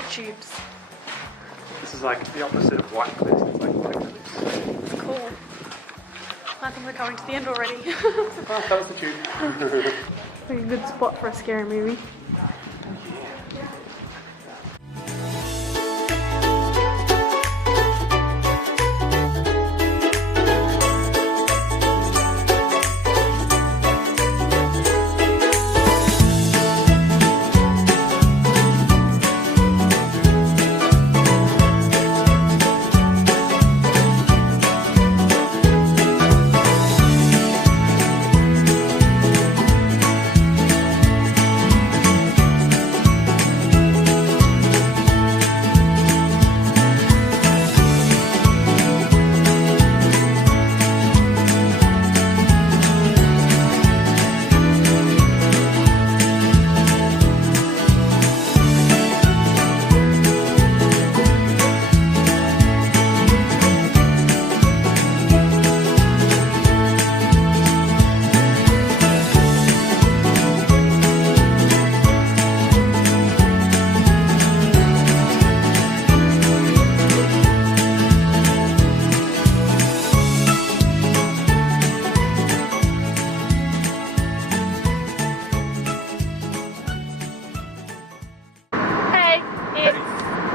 for tubes. This is like the opposite of white cliffs. It's like white cliffs. It's cool. I think we're coming to the end already. Oh, that was the tube. A good spot for a scary movie.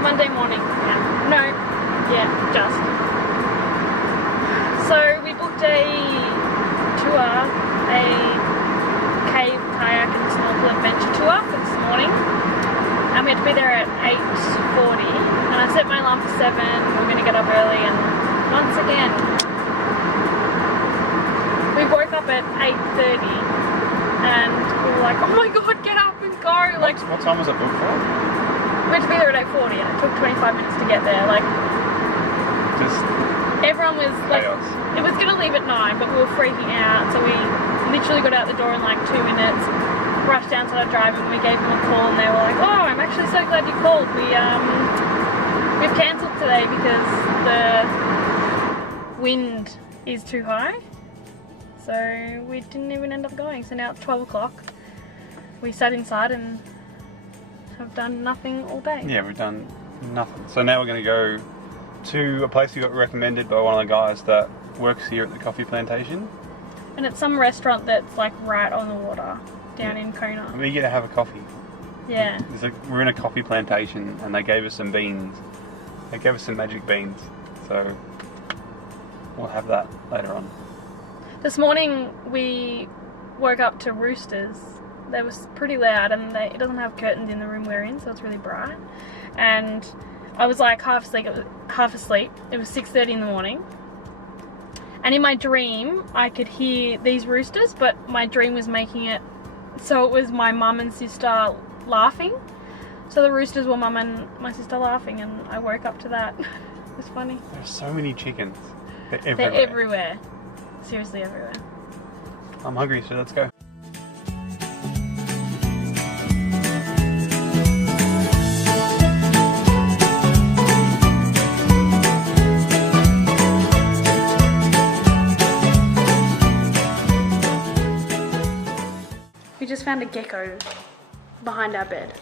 Monday morning. No, yeah, just. So we booked a tour, a cave, kayak and snorkel adventure tour for this morning. And we had to be there at 8:40. And I set my alarm for 7. We're going to get up early, and once again, we woke up at 8:30 and we were like, oh my god, get up and go! Like, what time was it booked for? We had to be there at 8:40 and it took 25 minutes to get there. Like, just everyone was like, chaos. It was going to leave at 9, but we were freaking out, so we literally got out the door in like 2 minutes, rushed down to our driver, and we gave them a call, and they were like, oh, I'm actually so glad you called. We've cancelled today because the wind is too high, so we didn't even end up going. So now it's 12 o'clock. We sat inside and have done nothing all day. Yeah, we've done nothing. So now we're going to go to a place we got recommended by one of the guys that works here at the coffee plantation. And it's some restaurant that's like right on the water down in Kona. We get to have a coffee. Yeah. We're in a coffee plantation and they gave us some beans. They gave us some magic beans. So we'll have that later on. This morning we woke up to roosters. They were pretty loud, and it doesn't have curtains in the room we're in, so it's really bright. And I was like half asleep. It was 6:30 in the morning. And in my dream, I could hear these roosters, but my dream was making it so it was my mum and sister laughing. So the roosters were mum and my sister laughing, and I woke up to that. It was funny. There's so many chickens. They're everywhere. They're everywhere. Seriously everywhere. I'm hungry, so let's go. We just found a gecko behind our bed.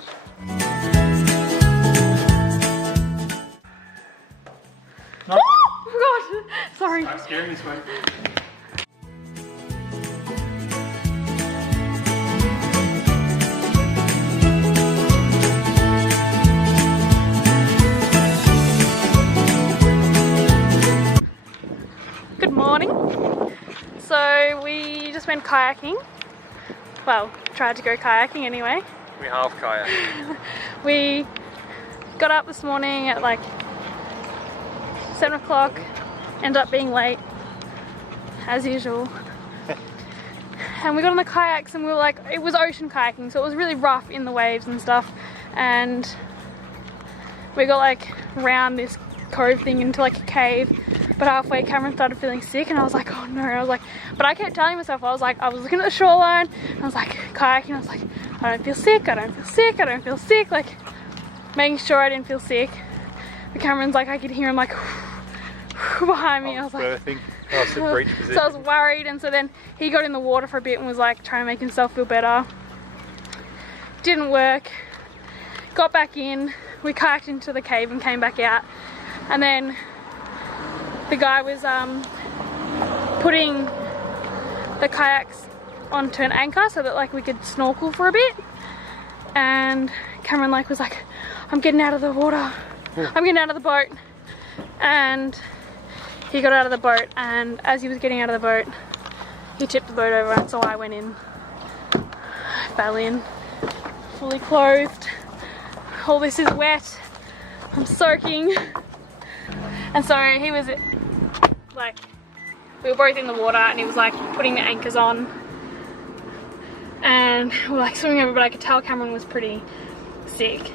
No. Oh god! Sorry. I'm scaring this way. Good morning. So we just went kayaking. Well, tried to go kayaking anyway. We half kayak. We got up this morning at like 7 o'clock, ended up being late, as usual. And we got on the kayaks and we were like, it was ocean kayaking, so it was really rough in the waves and stuff. And we got like round this cove thing into like a cave. But halfway Cameron started feeling sick and I was like, oh no. I was like, but I kept telling myself, I was looking at the shoreline and I was like kayaking, I was like, I don't feel sick, I don't feel sick, I don't feel sick, like making sure I didn't feel sick. But Cameron's like, I could hear him like behind me. I was like, birthing. So breach position. So I was worried, and so then he got in the water for a bit and was like trying to make himself feel better. Didn't work. Got back in, we kayaked into the cave and came back out, and then the guy was putting the kayaks onto an anchor so that like we could snorkel for a bit, and Cameron like was like, I'm getting out of the water, I'm getting out of the boat, and he got out of the boat, and as he was getting out of the boat he tipped the boat over, and so I went in. I fell in, fully clothed. All this is wet. I'm soaking. And so he was like, we were both in the water and he was like putting the anchors on. And we were like swimming over, but I could tell Cameron was pretty sick.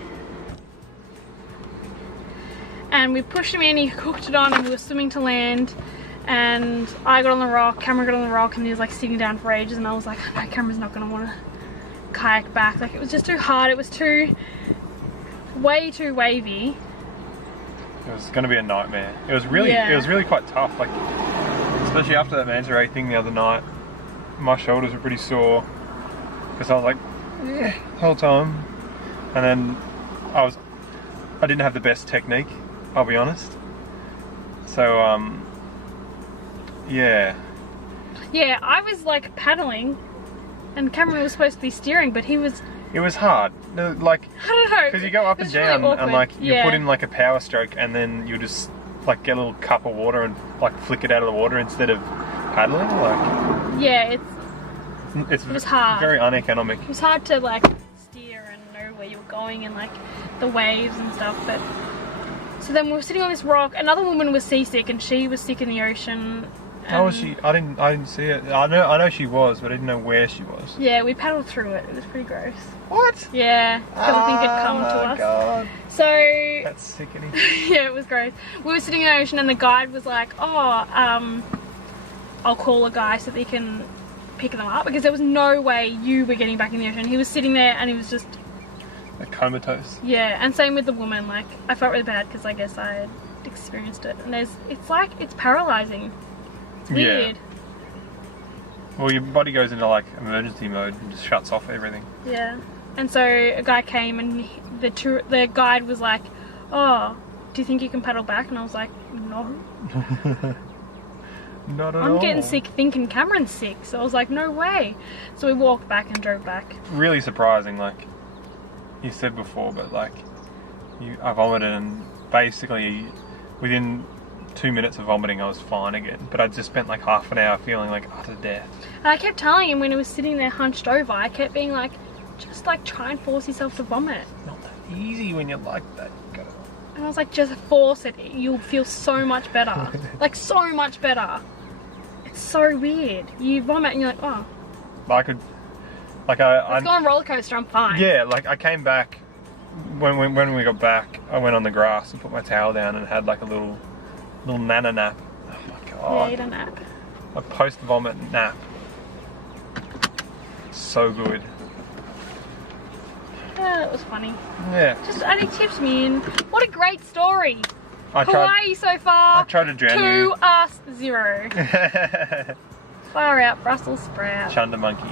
And we pushed him in, he hooked it on, and we were swimming to land. And I got on the rock, Cameron got on the rock, and he was like sitting down for ages, and I was like, no, Cameron's not gonna wanna kayak back. Like, it was just too hard, it was way too wavy. It was gonna be a nightmare. It was really quite tough, like, especially after that manta ray thing the other night. My shoulders were pretty sore, because I was like, yeah, the whole time. And then I didn't have the best technique, I'll be honest. So, yeah. Yeah, I was like paddling, and Cameron was supposed to be steering, but he was... It was hard. No, like, I don't know. because you go up and down, really and like you put in like a power stroke, and then you just like get a little cup of water and like flick it out of the water instead of paddling. Like, yeah, it was hard. Very uneconomic. It was hard to like steer and know where you were going and like the waves and stuff. But so then we were sitting on this rock. Another woman was seasick, and she was sick in the ocean. How was she? I didn't see it. I know she was, but I didn't know where she was. Yeah, we paddled through it. It was pretty gross. What? Yeah, because I think it'd come to us. God. So That's sickening. yeah, it was gross. We were sitting in the ocean, and the guide was like, "Oh, I'll call a guy so that he can pick them up," because there was no way you were getting back in the ocean. He was sitting there, and he was just comatose. Yeah, and same with the woman. Like, I felt really bad because I guess I had experienced it, and it's paralyzing. It's weird. Yeah. Well, your body goes into like emergency mode and just shuts off everything. Yeah. And so a guy came, and the guide was like, "Oh, do you think you can paddle back?" And I was like, "No." Not at all. I'm getting sick thinking Cameron's sick, so I was like, "No way." So we walked back and drove back. Really surprising, like you said before, but like I vomited, and basically within 2 minutes of vomiting I was fine again, but I just spent like half an hour feeling like utter death. And I kept telling him when he was sitting there hunched over, I kept being like, just like try and force yourself to vomit. Not that easy when you're like that. And I was like, just force it, you'll feel so much better. Like, so much better. It's so weird. You vomit and you're like, oh. Let's go on a roller coaster, I'm fine. Yeah, like I came back, when we got back, I went on the grass and put my towel down and had like a little nana nap. Oh my god. Yeah, you had a nap. A post-vomit nap. So good. Yeah, that was funny. Yeah. Just only tips me in. What a great story. I Hawaii so far. I tried to drown you. To us, 0. Far out, Brussels sprout. Chunder monkeys.